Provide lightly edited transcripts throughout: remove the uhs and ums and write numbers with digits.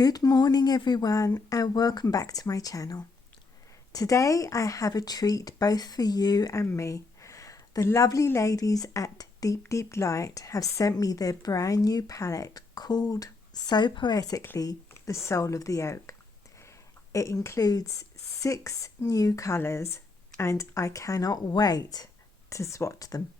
Good morning everyone and welcome back to my channel. Today I have a treat both for you and me. The lovely ladies at Deep Light have sent me their brand new palette called so poetically The Soul of the Oak. It includes 6 new colours and I cannot wait to swatch them.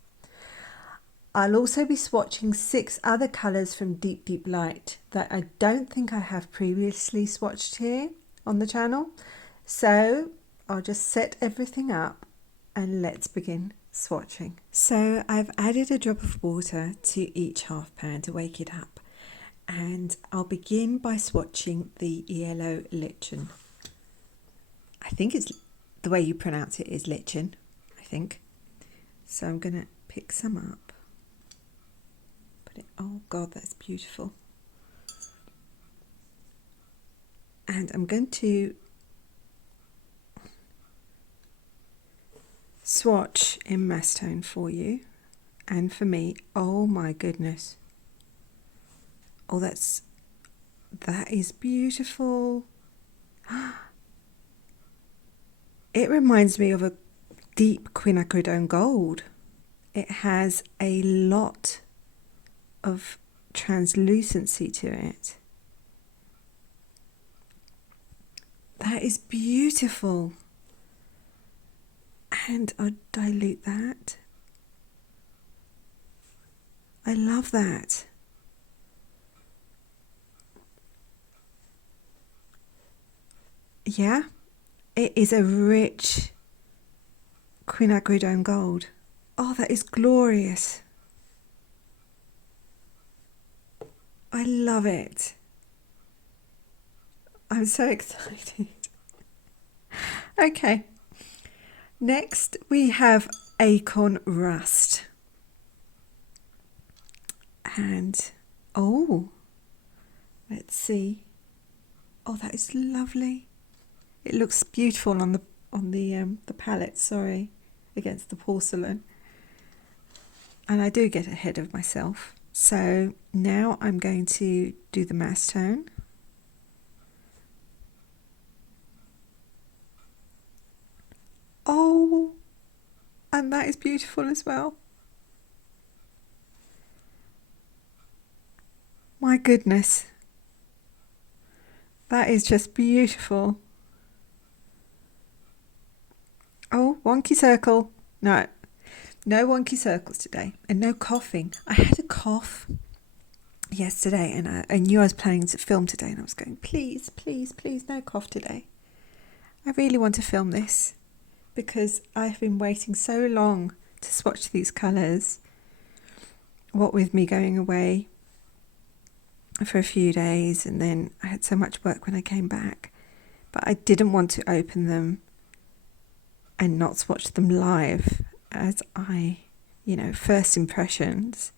I'll also be swatching 6 other colours from Deep Light that I don't think I have previously swatched here on the channel. So I'll just set everything up and let's begin swatching. So I've added a drop of water to each half pan to wake it up, and I'll begin by swatching the yellow lichen. I think it's the way you pronounce it is lichen, I think. So I'm going to pick some up. Oh God, that's beautiful. And I'm going to swatch in mass tone for you and for me. Oh my goodness. Oh, that is beautiful. It reminds me of a deep quinacridone gold. It has a lot of translucency to it. That is beautiful. And I'll dilute that. I love that. Yeah, it is a rich quinacridone gold. Oh, that is glorious. I love it. I'm so excited. Okay. Next we have Acorn Rust. And oh, let's see. Oh, that is lovely. It looks beautiful on the palette, sorry, against the porcelain. And I do get ahead of myself. So now I'm going to do the mass tone. Oh, and that is beautiful as well. My goodness. That is just beautiful. Oh, wonky circle. No wonky circles today, and no coughing. I had a cough yesterday and I knew I was planning to film today, and I was going, please, please, please, no cough today. I really want to film this because I've been waiting so long to swatch these colours. What with me going away for a few days, and then I had so much work when I came back, but I didn't want to open them and not swatch them live as first impressions.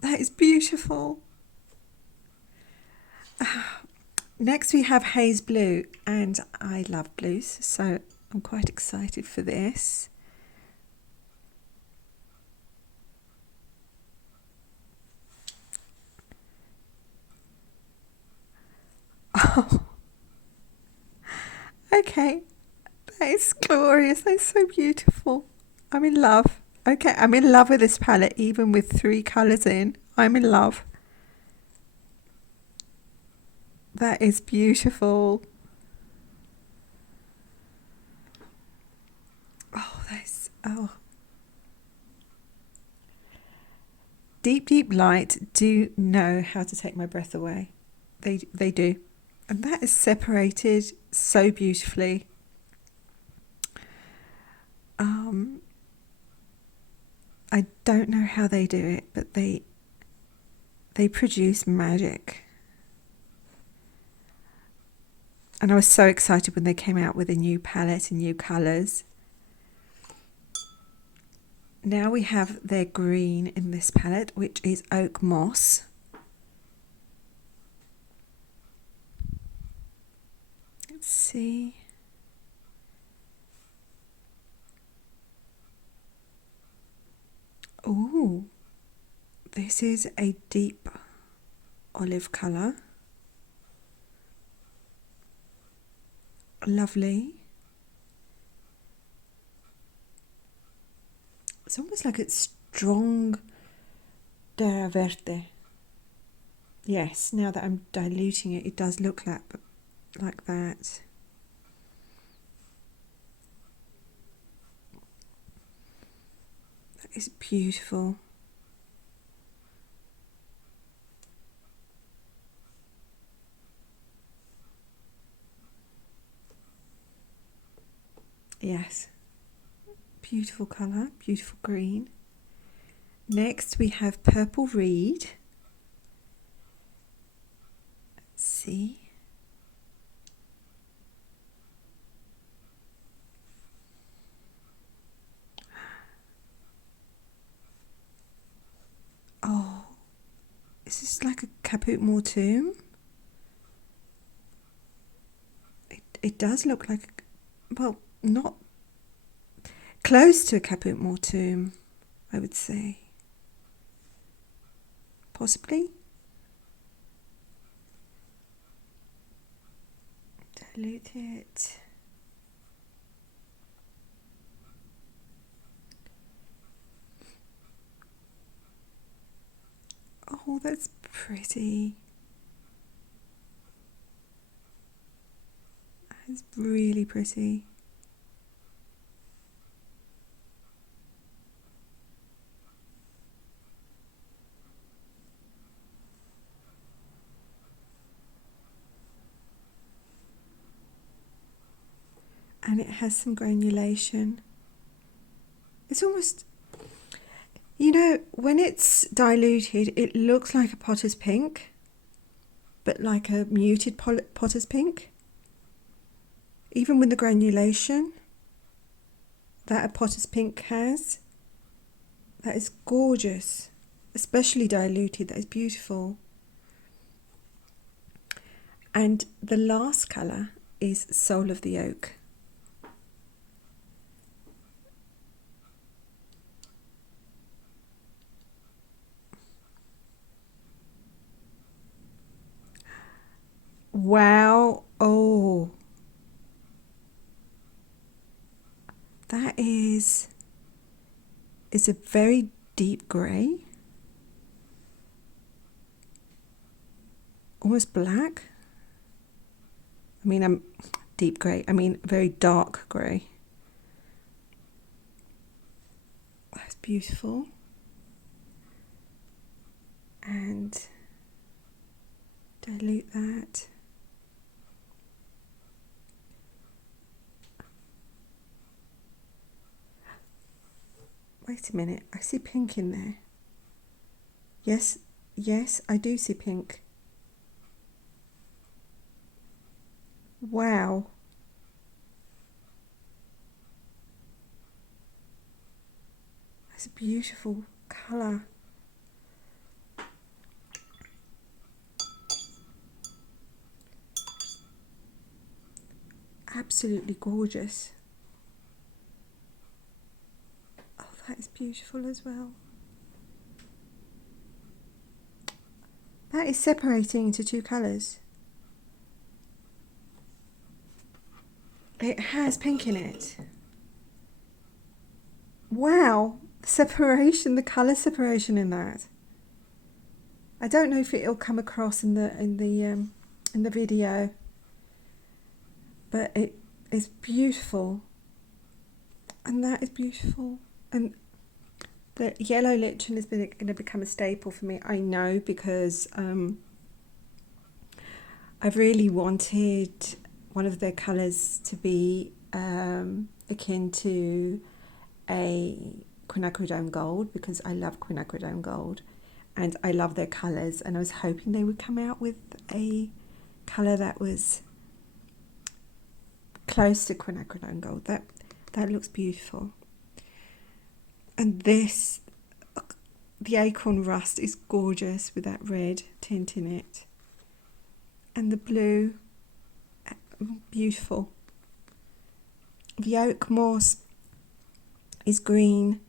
That is beautiful. Next we have Haze Blue, and I love blues, so I'm quite excited for this. Oh, okay. That is glorious. That's so beautiful. I'm in love. Okay, I'm in love with this palette, even with 3 colours in. I'm in love. That is beautiful. Oh, Deep Light do know how to take my breath away. They do. And that is separated so beautifully. I don't know how they do it, but they produce magic. And I was so excited when they came out with a new palette and new colours. Now we have their green in this palette, which is Oak Moss. Let's see. Oh, this is a deep olive colour. Lovely. It's almost like it's strong Terra Verde. Yes, now that I'm diluting it, it does look like that. That is beautiful. Yes, beautiful colour, beautiful green. Next we have purple reed. Let's see. Oh, is this like a caput mortuum? It does look like, well, not close to a caput mortuum, I would say. Possibly. Dilute it. Oh, that's pretty. That's really pretty. And it has some granulation. It's almost, you know, when it's diluted, it looks like a potter's pink, but like a muted potter's pink. Even with the granulation that a potter's pink has, that is gorgeous, especially diluted. That is beautiful. And the last colour is Soul of the Oak. Wow. Oh, that is, it's a very deep grey, almost black. I mean, I'm deep grey, I mean very dark grey. That's beautiful. And dilute that. Wait a minute, I see pink in there. Yes, yes, I do see pink. Wow. That's a beautiful colour. Absolutely gorgeous. Oh, that is beautiful as well. That is separating into two colours. It has pink in it. Wow, the separation, the colour separation in that. I don't know if it'll come across in the video, but it is beautiful, and that is beautiful. And the yellow lichen is going to become a staple for me, I know, because I've really wanted one of their colours to be akin to a quinacridone gold, because I love quinacridone gold and I love their colours, and I was hoping they would come out with a colour that was close to quinacridone gold. That looks beautiful. And this, the acorn rust is gorgeous with that red tint in it, and the blue, beautiful. The oak moss is green,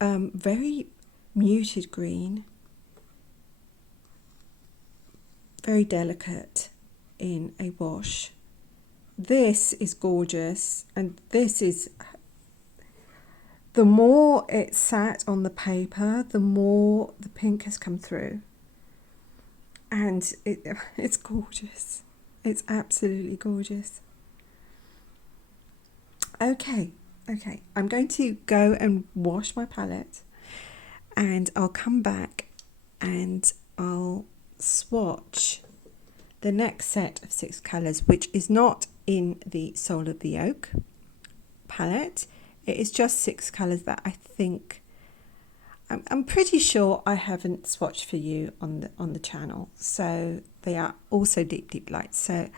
very muted green, very delicate in a wash, this is gorgeous, and this is, the more it sat on the paper, the more the pink has come through, and it's gorgeous. It's absolutely gorgeous. Okay, I'm going to go and wash my palette, and I'll come back and I'll swatch the next set of 6 colours, which is not in the Soul of the Oak palette. It is just 6 colours that I think, I'm pretty sure I haven't swatched for you on the channel, so they are also deep lights. So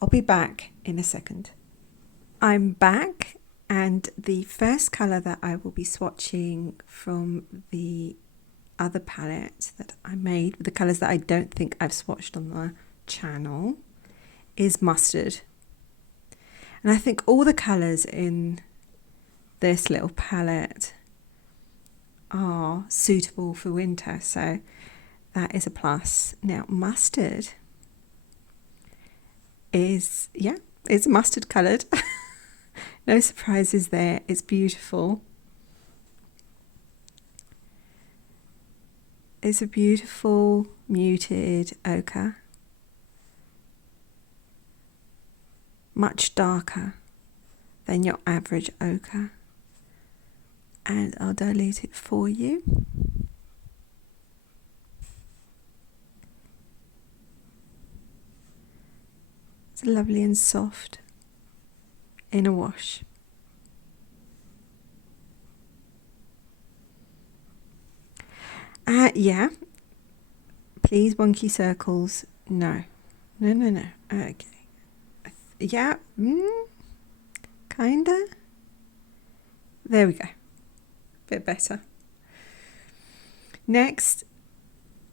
I'll be back in a second. I'm back, and the first colour that I will be swatching from the other palette that I made, the colours that I don't think I've swatched on the channel, is Mustard. And I think all the colours in this little palette are suitable for winter, so that is a plus. Now, Mustard is, yeah, it's mustard coloured. No surprises there. It's beautiful. It's a beautiful muted ochre, much darker than your average ochre, and I'll dilute it for you. It's lovely and soft in a wash. Yeah, please, wonky circles. No. Okay. Yeah, kinda. There we go. Bit better. Next,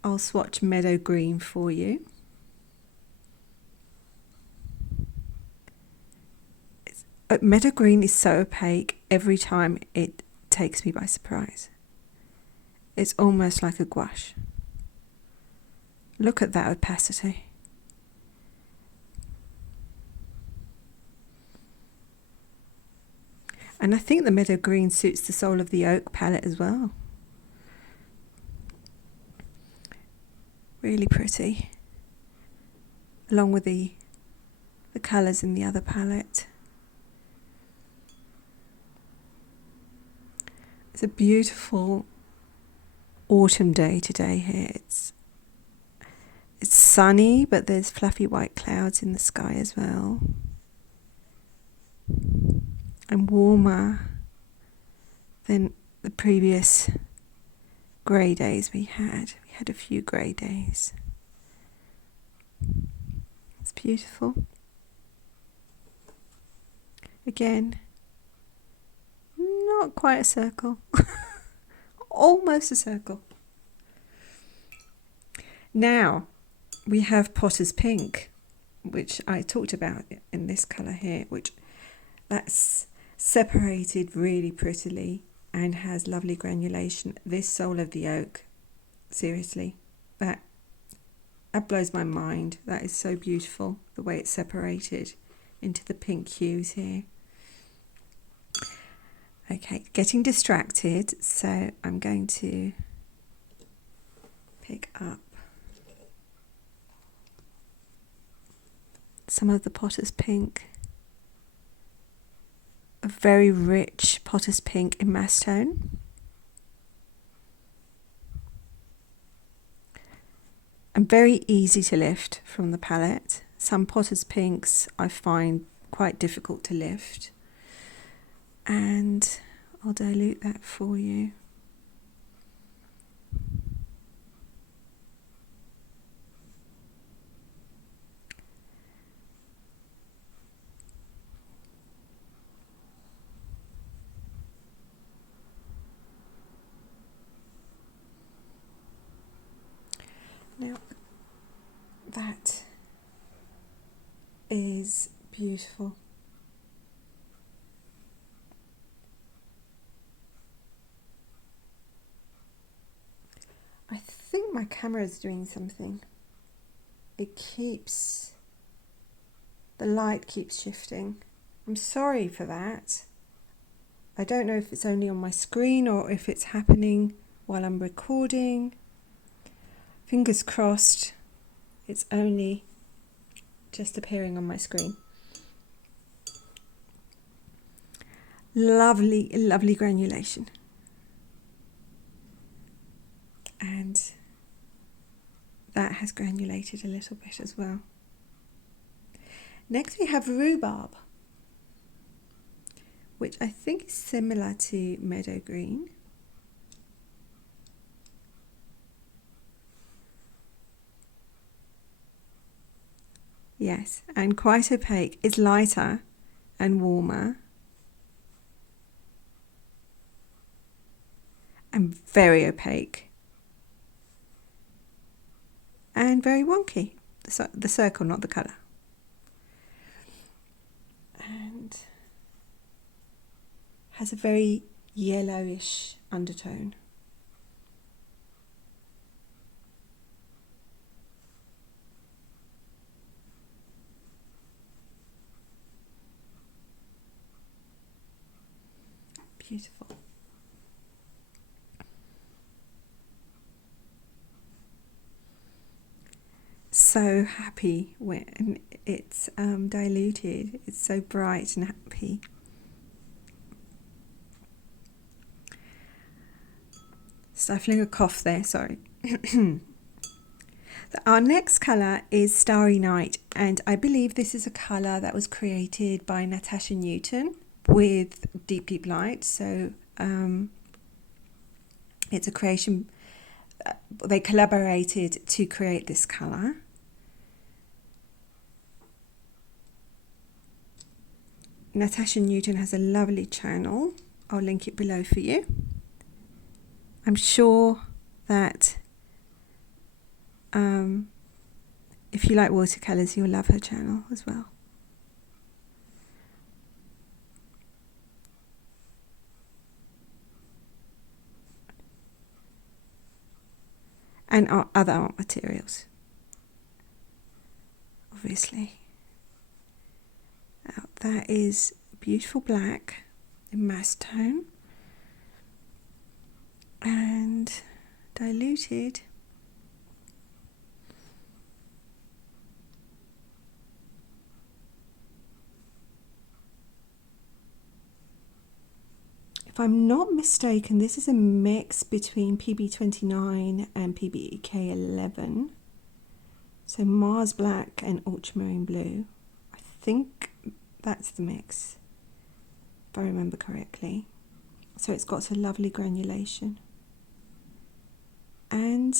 I'll swatch Meadow Green for you. Meadow Green is so opaque, every time it takes me by surprise. It's almost like a gouache. Look at that opacity. And I think the Meadow Green suits the Soul of the Oak palette as well. Really pretty. Along with the colours in the other palette. It's a beautiful autumn day today here. It's sunny, but there's fluffy white clouds in the sky as well. And warmer than the previous grey days we had. We had a few grey days. It's beautiful. Again, not quite a circle. Almost a circle. Now we have Potter's Pink, which I talked about in this colour here, which that's separated really prettily and has lovely granulation. This Soul of the Oak, seriously, that blows my mind. That is so beautiful, the way it's separated into the pink hues here. Okay, getting distracted, so I'm going to pick up some of the Potter's Pink. A very rich Potter's Pink in Mass Tone. And very easy to lift from the palette. Some Potter's Pinks I find quite difficult to lift. And I'll dilute that for you. Now, that is beautiful. I think my camera is doing something. It keeps The light keeps shifting. I'm sorry for that. I don't know if it's only on my screen or if it's happening while I'm recording. Fingers crossed it's only just appearing on my screen. Lovely, lovely granulation. And that has granulated a little bit as well. Next we have rhubarb, which I think is similar to meadow green. Yes, and quite opaque. It's lighter and warmer. And very opaque. And very wonky. The circle, not the colour. And has a very yellowish undertone. Beautiful. So happy when it's diluted. It's so bright and happy. Stifling a cough there, sorry. Our next colour is Starry Night, and I believe this is a colour that was created by Natasha Newton with Deep Deep Light. So it's a creation, they collaborated to create this colour. Natasha Newton has a lovely channel. I'll link it below for you. I'm sure that if you like watercolours, you'll love her channel as well. And other art materials, obviously. Now, that is beautiful black in mass tone and diluted. If I'm not mistaken, this is a mix between PB29 and PBK11. So Mars Black and Ultramarine Blue. I think that's the mix, if I remember correctly. So it's got a lovely granulation. And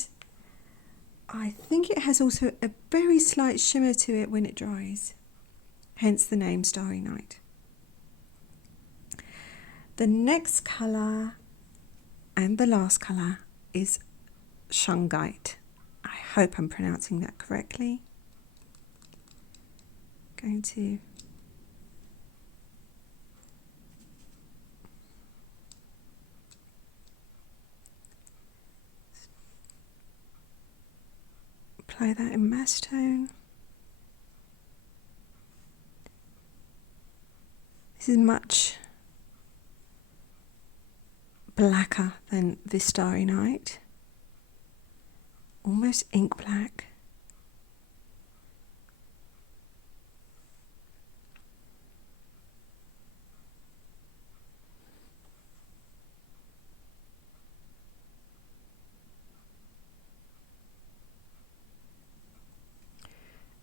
I think it has also a very slight shimmer to it when it dries. Hence the name Starry Night. The next colour and the last colour is Shungite. I hope I'm pronouncing that correctly. Going to apply that in mass tone. This is much blacker than this Starry Night, almost ink black.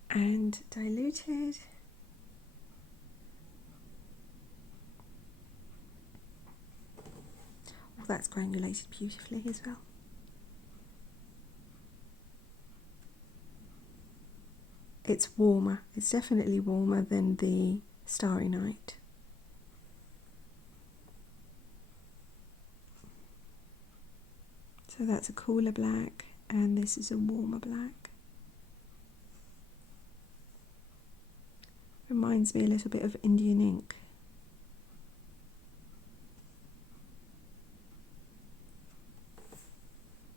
And diluted. Oh, that's granulated beautifully as well. It's warmer. It's definitely warmer than the Starry Night. So that's a cooler black, and this is a warmer black. Reminds me a little bit of Indian ink.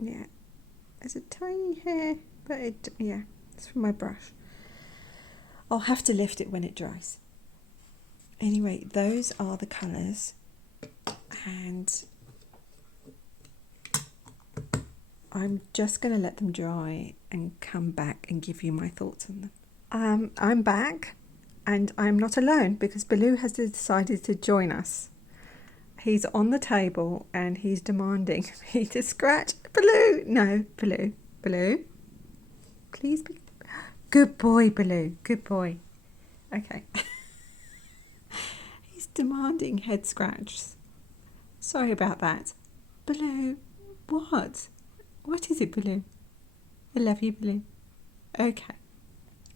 Yeah, there's a tiny hair, but yeah, it's from my brush. I'll have to lift it when it dries. Anyway, those are the colours, and I'm just going to let them dry and come back and give you my thoughts on them. I'm back, and I'm not alone because Balloo has decided to join us. He's on the table and he's demanding me to scratch. Balloo! No, Balloo. Balloo. Please be... Good boy, Balloo. Good boy. Okay. He's demanding head scratches. Sorry about that. Balloo, what? What is it, Balloo? I love you, Balloo. Okay.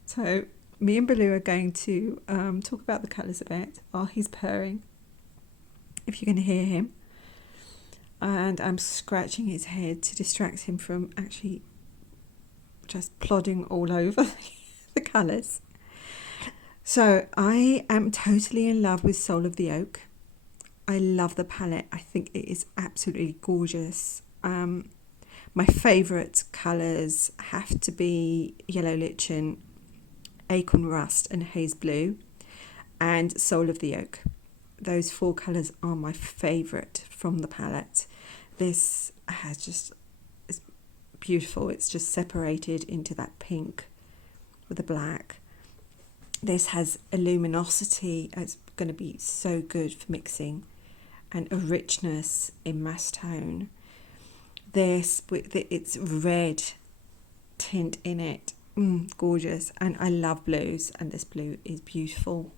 So, me and Balloo are going to talk about the colours a bit while he's purring, if you can hear him. And I'm scratching his head to distract him from actually just plodding all over the colours. So I am totally in love with Soul of the Oak. I love the palette. I think it is absolutely gorgeous. My favourite colours have to be Yellow Lichen, Acorn Rust and Haze Blue, and Soul of the Oak. Those four colours are my favourite from the palette. This has just, it's beautiful. It's just separated into that pink with the black. This has a luminosity. It's going to be so good for mixing, and a richness in mass tone. This with its red tint in it, gorgeous. And I love blues, and this blue is beautiful.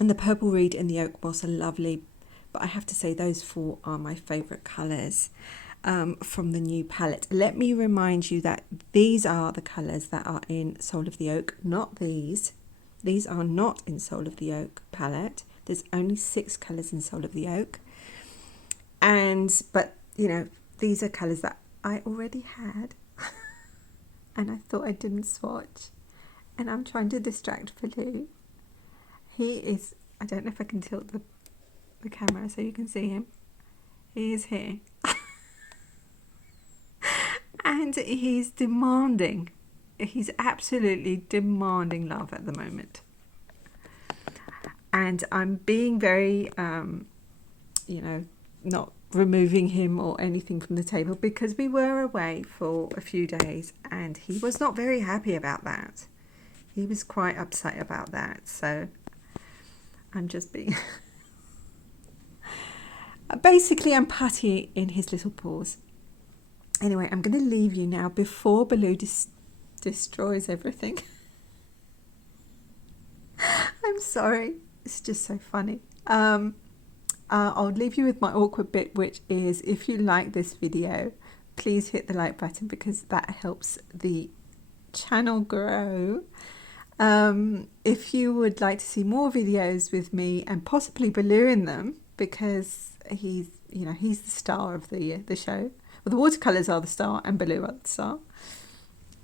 And the purple reed and the oak moss are lovely, but I have to say those four are my favourite colours from the new palette. Let me remind you that these are the colours that are in Soul of the Oak, not these. These are not in Soul of the Oak palette. There's only 6 colours in Soul of the Oak. But, you know, these are colours that I already had. And I thought I didn't swatch. And I'm trying to distract Balloo. He is, I don't know if I can tilt the camera so you can see him. He is here. And he's demanding. He's absolutely demanding love at the moment. And I'm being very, not removing him or anything from the table because we were away for a few days and he was not very happy about that. He was quite upset about that. So I'm just being... Basically, I'm putty in his little paws. Anyway, I'm going to leave you now before Balloo destroys everything. I'm sorry. It's just so funny. I'll leave you with my awkward bit, which is if you like this video, please hit the like button because that helps the channel grow. If you would like to see more videos with me and possibly Balloo in them, because he's the star of the show. Well, the watercolours are the star and Balloo are the star.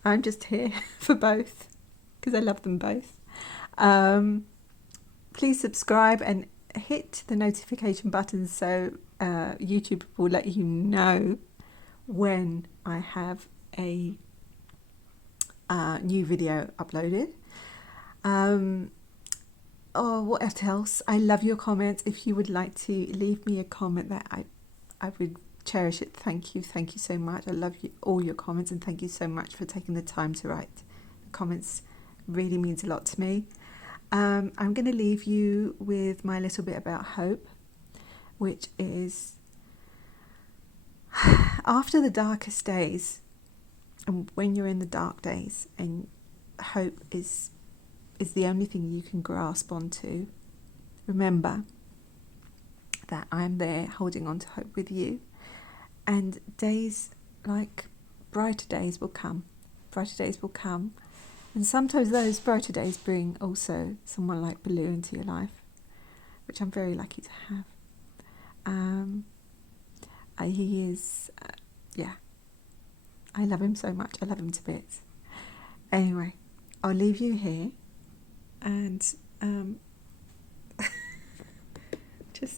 I'm just here for both because I love them both. Please subscribe and hit the notification button so YouTube will let you know when I have a new video uploaded. What else? I love your comments. If you would like to leave me a comment, that I would cherish it. Thank you so much. I love all your comments, and thank you so much for taking the time to write the comments. Really means a lot to me. I'm going to leave you with my little bit about hope, which is after the darkest days, and when you're in the dark days, and hope is the only thing you can grasp onto, remember that I'm there holding on to hope with you, and days like brighter days will come. Brighter days will come. And sometimes those brighter days bring also someone like Balloo into your life, which I'm very lucky to have. He is, I love him so much. I love him to bits. Anyway, I'll leave you here, and